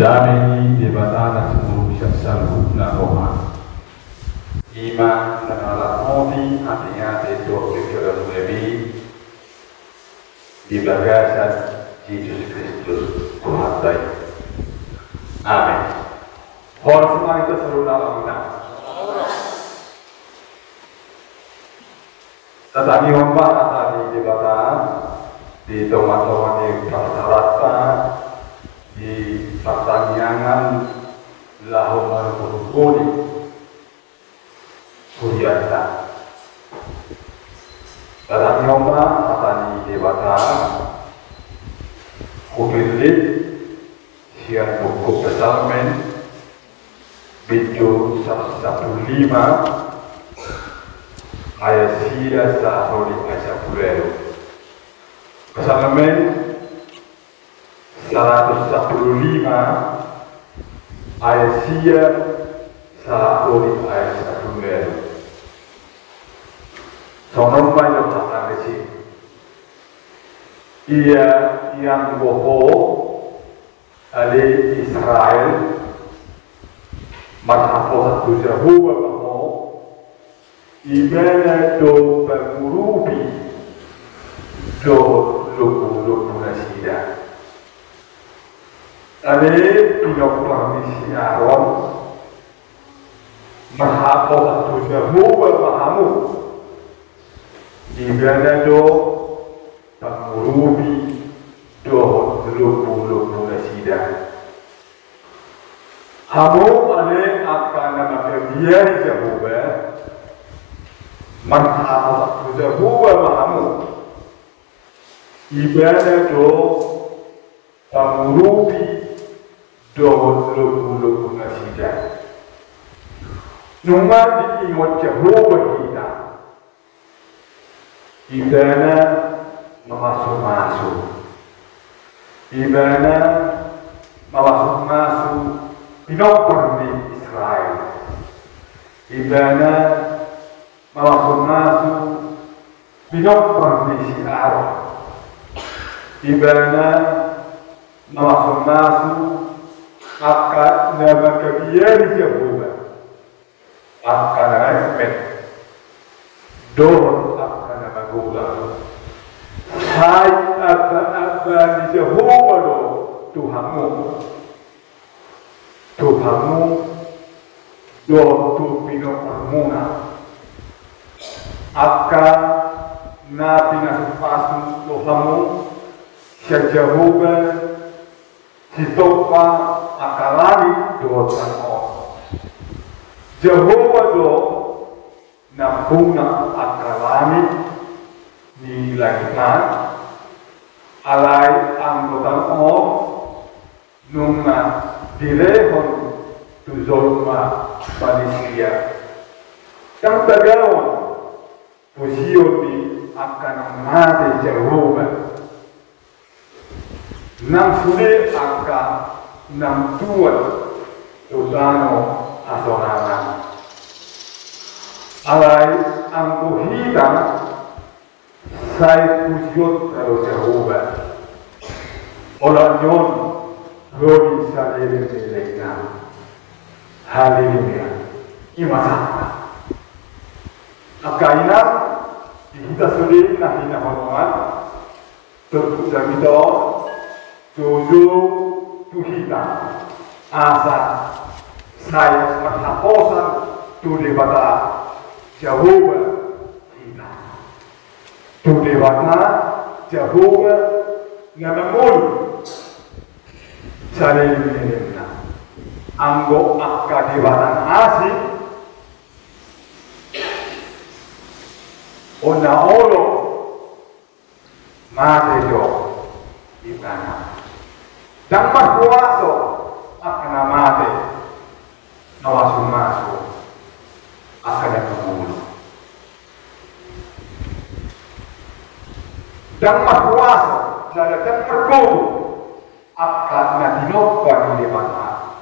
Dami di batana sepuluh syaksalu na roha. Iman dan alat modi artinya itu kecuali lebih di bagasan Yesus Kristus Tuhan baik. Amin. Hormat semua itu seluruh dalam kita. Tetapi ombak tadi di batana di teman-teman di rata-rata di pertanyaan lahumar berhubungi kuriata. Tetapi ombak tadi di batana kubilit siang buku pesalmen Bicu 115 ayat sia sahori ayat 10. Pesalmen 115 ayat sia sahori ayat 10. Sonon banyak kata kecil. Ia yang bohong ali Israel matapos tu Jehovah kamu ibana do bermurubi do lupu nasida ali pinok permisi Aaron matapos tu Jehovah kamu ibana do bermurubi do lupu nasida. Hamu ane akan nama biaya Jehovah, manfaat Jehovah mahamu. Ibadah do pamurupi do lupu nasida. Numa diingat Jehovah kita. Ibadah masuk. Ibadah masuk. Pinopor di Israel. Ibana masuk pinopor di Arab. Ibana masuk akan nama kebiayaan Jehovah. Akan respect. Dor akan nama gula. Hai apa di Jehovah do Tuhanmu. Tuhanmu do tu pino permuna akan nabi nasifasu Tuhanmu Jehovah sitopa akalani do tano Jehovah do nampuna akalani di langitan alai anggota nunga direhon tu zolma Malaysia. Yang tergawang posisi akan mati Jehovah. Nang sulit akan nang tuan utano asonana. Alai angku hitam saya pujiot kalau Jehovah. Orang nyon Glory Haleluya. Haleluya. Imasana. Akaina kita sudah nahina hormat. Terpuja kita tujuh tuhita asa saya berhaposan tu debata Jehovah kita. Tu debata Jehovah ngamul. Cari ini, anggo akka dibatan asik, ona olo, mate jo, ibana. Dan berkuasa akan mate, nawasu akan kemulu. Dan berkuasa, dan berkuasa. Akan nadinoppa di mana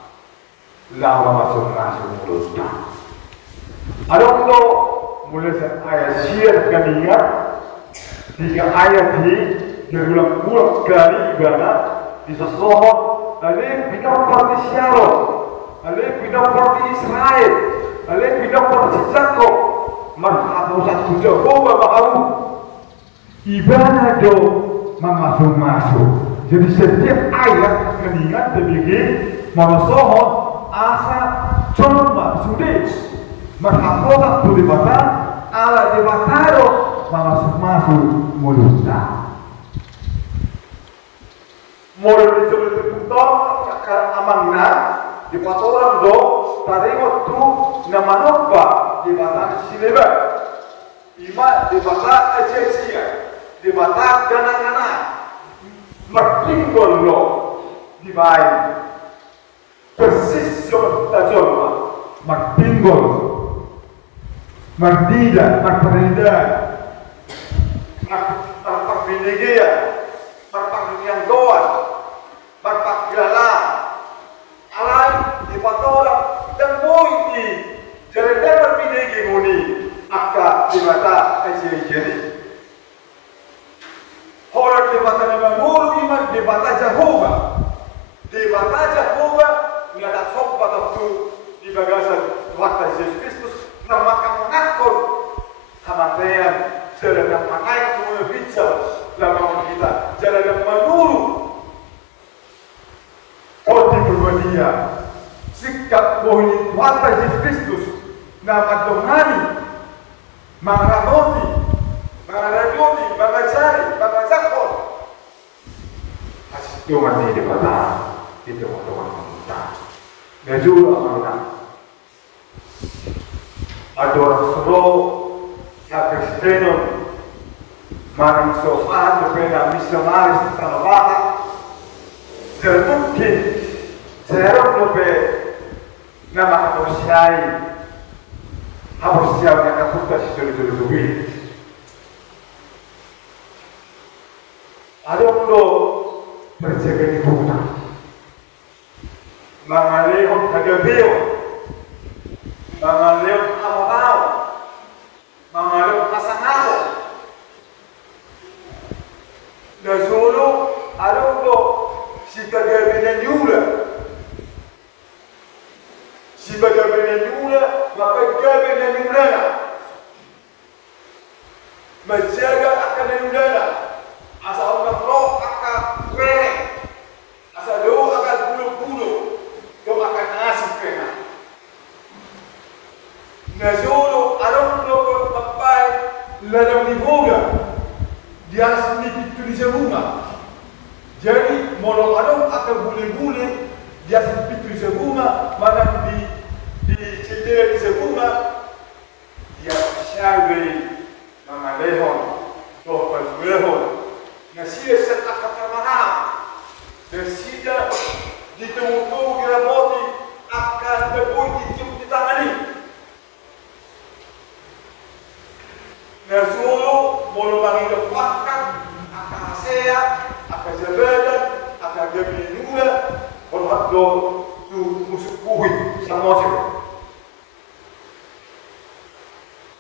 lawa masuk mulutnya. Adonno mulai ayat siar kaniya tiga ayat ini berulang-ulang kali ibadah di sesuatu ale pinaport di Sharon, ale pinaport di Israel, ale pinaport di Jacob, marhamusan Jehovah baharu. Ibadah do masuk-masuk. Jadi setiap ayat keningat demikian marasohon asa coba sudah marhamusan tu dibata ala dibataro masuk-masuk mulutnya. Model disebut putar akan amanna di patoran do tadi waktu nama nopa di bata sileba ima di bata agensia di bata gana-gana mertinggol lo di bayi persis seperti jomba mertinggol merdida merperindah merperindah merperindah doan berpakaianlah alai di patoran dan boy di jalan berbeda gini akak di mata jadi orang di mata nama guru iman di mata Jehovah nggak ada sobat waktu di bagasan waktu Yesus Kristus nama kamu nakor hamatan jalan pakai semua bicara lama kita jalan menuru Odi berbadia sikap bohong wata Yesus Kristus nama dongani mangraboti mangajari mangajapon hasil itu mati di kota itu orang kita ngajul amanah ada orang suruh yang Kristeno marang sofan berbeda misionaris di tanah barat mungkin saya lebih nama harus siap yang aku kasih dulu. Ada perlu berjaga di kota, mengalihkan kagabio, mengalihkan amau, mengalihkan pasangan. Dan solo ada perlu si kagabio nyula. Si bagabene nyula, maka gabene nyula. Menjaga akan nyula. Asal orang roh akan kering. Asal doa akan bulu-bulu. Doa akan asik kena. Nazulu alam lo papai ladang di boga. Dia sendiri itu di sebunga. Jadi molo alam akan bule-bule. Dia sendiri itu di sebunga. Mana di cedera di sebunga. Dia syawai mengalehon. Doa berlehon. Nasida set akan termanam. Nasida ditemu-temu diraboti akan berbuat dicium di tangani. Nasulu mulu bangido pakan akan hasea, akan jabadan, akan gabinuda, orang do tu musuh kuih sama sih.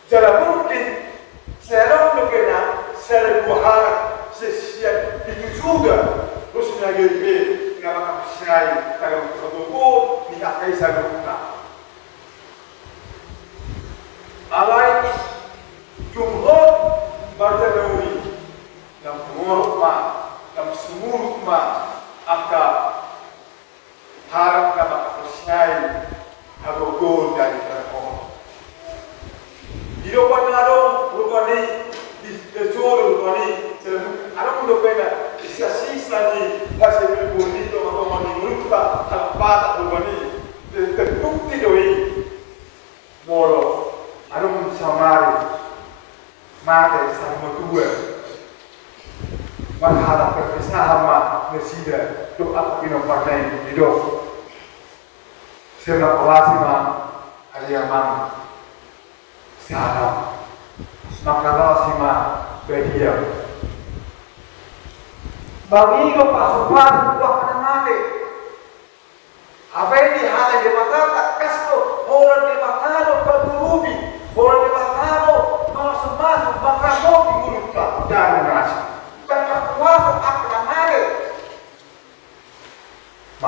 Jadi mungkin serang lekena serang buahara. Sesiap itu juga terus nyagiri nama kapsiai kalau terbuku ni akai saluta alai jumhur bertadawuri dan murma dan semurma aka harap nama kapsiai hagogon dari terpon hidup panadong rupani dijoro rupani Anak muda pena, sisa-sisa ni hasil berbunyi tu atau mani lupa tanpa tak berbunyi terbukti doi moro anak muda samari mati sama dua berharap berpisah sama nesida doa kita pakai hidup sena pelasi ma aliaman sarap makalasi ma bedia Bagigo pasukan buah pada mati. Apa ini hal yang mata kasto orang di mata berburubi, orang di mata masuk maka kopi mulut dan nasi. Dan kuasa akan mati.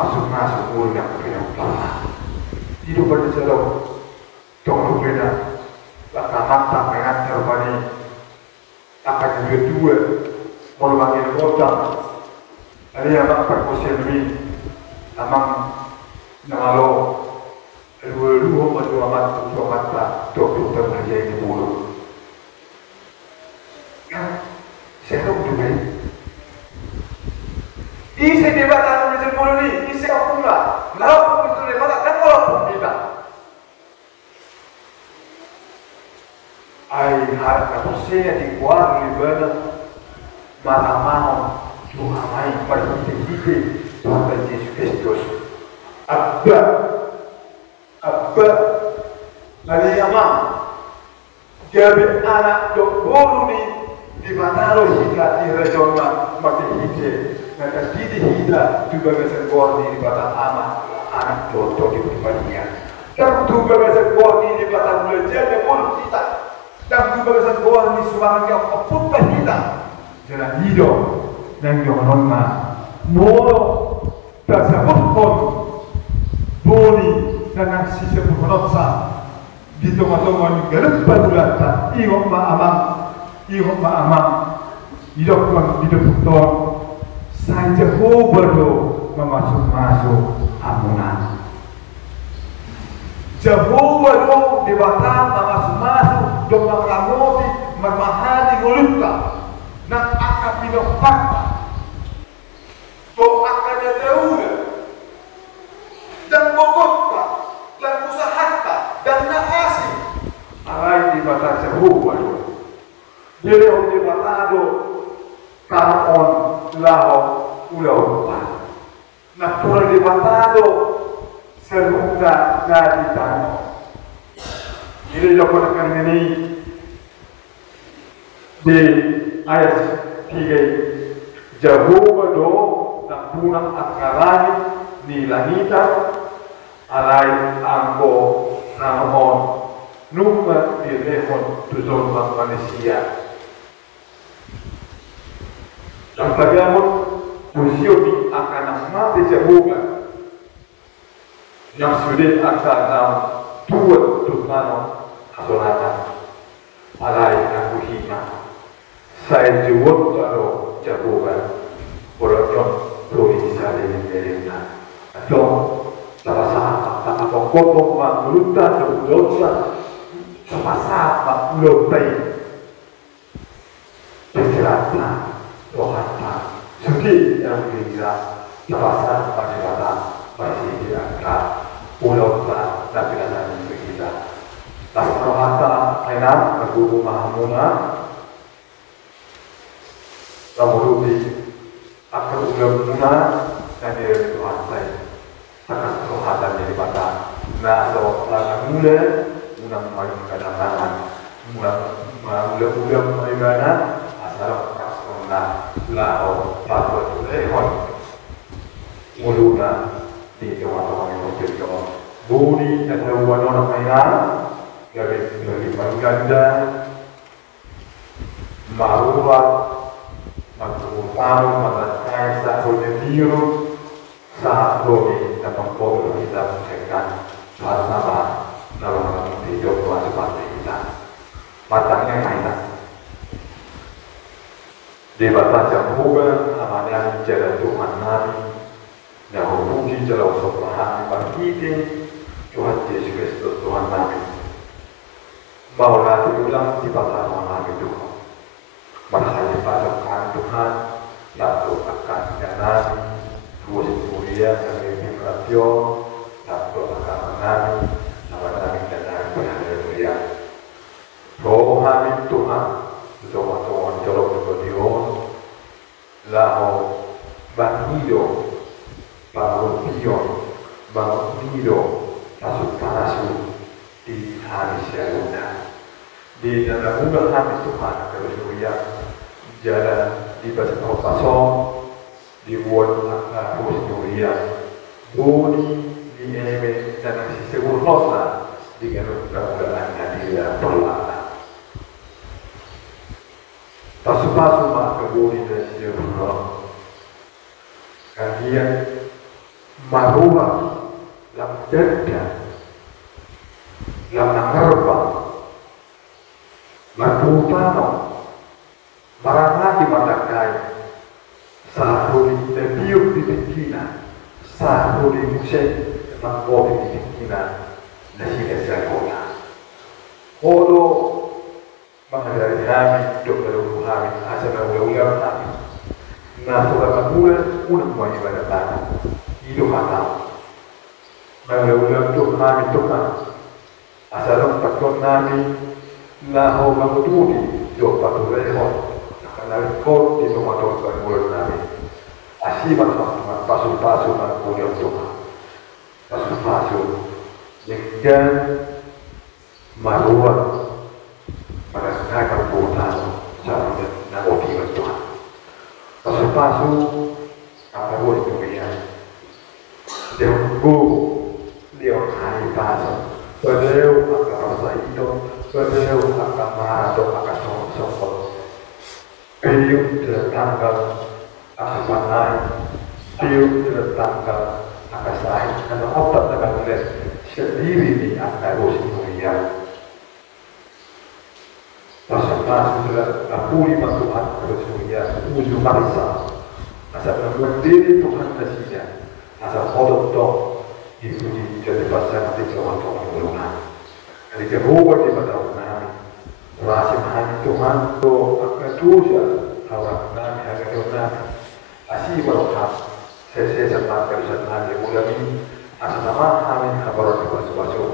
masuk mulut yang berapa. Hidup berjalan, tolong beda. Lakaman tak pengen terbani. Akan yang kedua, kalau bagi kota, ada yang berkuasa lebih, amang namalo, dua mata, dokter terjadi di mulut. Saya tahu juga. Isi debatan di mulut ini, isi apa enggak? Kalau itu debatan kan walaupun kita. Ai harga posenya di kuar libana malamano Tuhan mai berhenti Tuhan Yesus Kristus. Abba Aliyamang Gabi anak dokboru di Manalo hingga di Rejona Makihide dan di hingga juga besar borni di Batam Ama anak doktor di pribadinya dan juga besar borni di Batam belajar dan mulut kita dan juga besar borni suara yang apapun kita jalan hidup dan jodoh moro tersebut pun boni dan sisa berkata di tengah-tengah garut badulata ihok maamang hidup betul saya Jehovah do masuk amunan Jehovah do di Batam masuk do mengamoti memahami ngulutka nak akan pinopakta do akan jauh dan bogotka dan usahatta dan naasi arai di Batam Jehovah do jadi di Batado karon lao ulau natural di Batado serunda na di tanah jadi lakukan ini di ayat 3 Jehovah do na punang akarani ni langita alai angko karon numa di lehon tuzon manusia ang paggamot musyo akan mati Jehovah yang sudah akan tuat tukano asolatan alai aku hina saya juwot alo Jehovah orang provinsi Salina atau sama-sama tak pokok mengulutan dosa sama-sama melupai perjalanan Tuhan suci yang kita terasa pada masih diangkat pulau dan pilihan kita. Tas rohata enak berguru mahamuna ramulubi akan ulang muna dan dari Tuhan saya akan rohata dari mata nah so lalang mula unang main kadang-kadang ulang main mana asal na lao patro lehon muluna di kawasan yang terjadi budi dan hewan mainan dari ganda maruat makutang matakai satu biru saat bodi dan pokok kita mencekan bersama dalam hidup seperti kita matangnya mainan di batas Jehovah amanah jalan Tuhan Nabi dan hubungi jalan Tuhan bagi Tuhan Yesus Kristus Tuhan Nabi bahwa diulang di batas Nabi Tuhan bahaya padakan Tuhan satu akan Nabi dua mulia dari Ratio satu akan Nabi nama Nabi dan Nabi Haleluya Tuhan Tuhan Tuhan jalan berdion lao bangido bangido pasuk di hari Syaruna di dalam udah Tuhan Haleluya jalan di bahasa kosong dibuat Haleluya budi di eme dan sisi urnosa di kemudahannya di dalam pasu-pasu mak kebuni dan sejauh kagian marura lam dada lam nangerbang marputano marangati matakai saruli tebiuk di tikina saruli musik mangkopi di tikina nasi kesakona hodo menghadiri kami dokter kami asal ulang kami nasura mabulan unang mo ibadah tanah hidup hatam ulang tuh kami Tuhan asal pakon kami laho mangutudi do paturehon nalikot di rumah Tuhan mulut kami asiman sama pasu-pasu mangkuliah Tuhan pasu-pasu dengan maruat merasakan kebutuhan sampai nangoti Tuhan pasu-pasu apa boleh kemudian dia hari pasu beliau akan rasa itu beliau akan marah atau akan sombong beliau tertanggal akan panai beliau tertanggal akan sahih karena otak akan melihat sendiri di akan rusi kemudian pasu-pasu sudah apuri Tuhan kemudian ujung marisa asal berdiri Tuhan kasihnya asal hodok dong itu jadi pasang di Tuhan Tuhan jadi kerubat di mata kami rasa mahami Tuhan to akan dosa awak kami akan dosa asih berkat saya sempat berusaha kami mulai asal nama kami kabar di pasu-pasu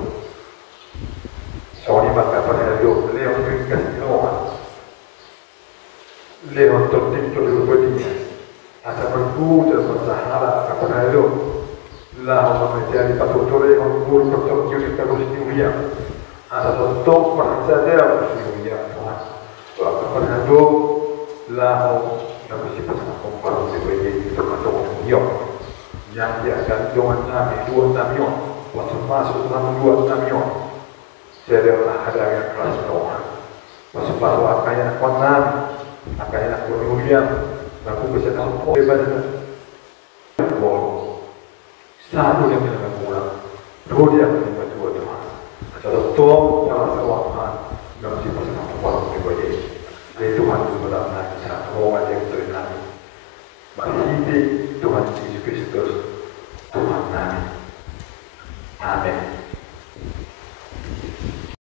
soalnya maka pada Leo kasih Tuhan Leo tertib berbudi asal berbuat dan bersahabat kepada Leo lah menjadi patutore guru betul jadi terus dunia asal betul merasa dia dunia Tuhan kepada Leo lah yang bersifat kompar sebagai termasuk dunia yang dia akan dengan kami 2 namion masuk dalam 2 namion saya ada yang kelas Tuhan masuk-masuk akayana konan akayana kemudian aku bisa tahu bebas satu yang tidak kurang dua dia yang kedua Tuhan kalau Tuhan yang